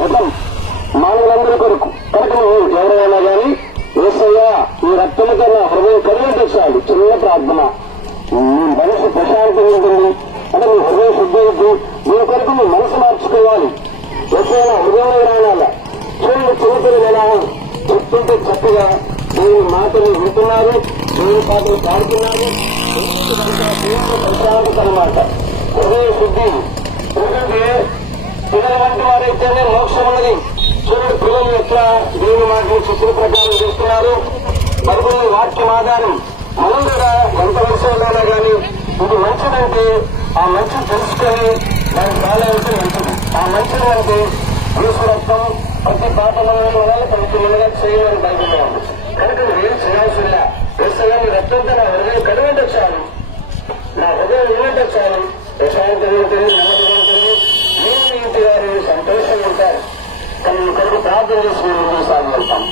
క్రితం మానవులందరి కొరకు కనుక ఎవరైనా కానీ యేసయ్య ఈ రక్తము కన్నా హృదయం కరిగించాలి. చిన్న ప్రార్థన. మీ మనసు ప్రశాంతంగా ఉంటుంది అంటే మీ హృదయం శుద్ధి. మీ కొరకు మీ మనసు మార్చుకోవాలి. యేసయ్య హృదయంలో రావాల. చూడండి, చిన్నపిల్లలు ఎలా చెప్తుంటే చక్కగా దేవుని మాటలు వింటున్నారు, దేవుని పాటలు పాడుతున్నారు. ప్రశాంతత అన్నమాట, హృదయ శుద్ధి. ఎందుకంటే పిల్లల వంటి వారైతేనే మోక్షం ఉన్నది. చూడండి, పిల్లలు ఎట్లా దేవుని మాటలు చెప్పిన ప్రకారం చేస్తున్నారు. బైబిల్ వాక్యం ఆధారం. మనం కూడా ఎంత వయసు వెళ్ళాలా కానీ ఇది మంచిదంటే ఆ మంచిని తెలుసుకొని దానికి బాగాలంటే మంచిది. ఆ మంచిది అంటే యేసు రక్తం ప్రతి పాపంలో వల్ల పరిపూర్ణంగా చేయమని బైబిల్లో ఉంది. కనుక నువ్వేం చేయాల్సిన యేసయ్య నీ రక్తంతో నా హృదయం కడిగంటే చాలు, నా హృదయం ఏమంటే చాలు, ప్రశాంతంగా ఉంటుంది, నెమ్మదిగా ఉంటుంది. నేను మీ ఇంటి గారు సంతోషంగా ఉంటారు. కానీ మీ కొరకు ప్రార్థన చేసి ముందుకు సాగి వెళ్తాం.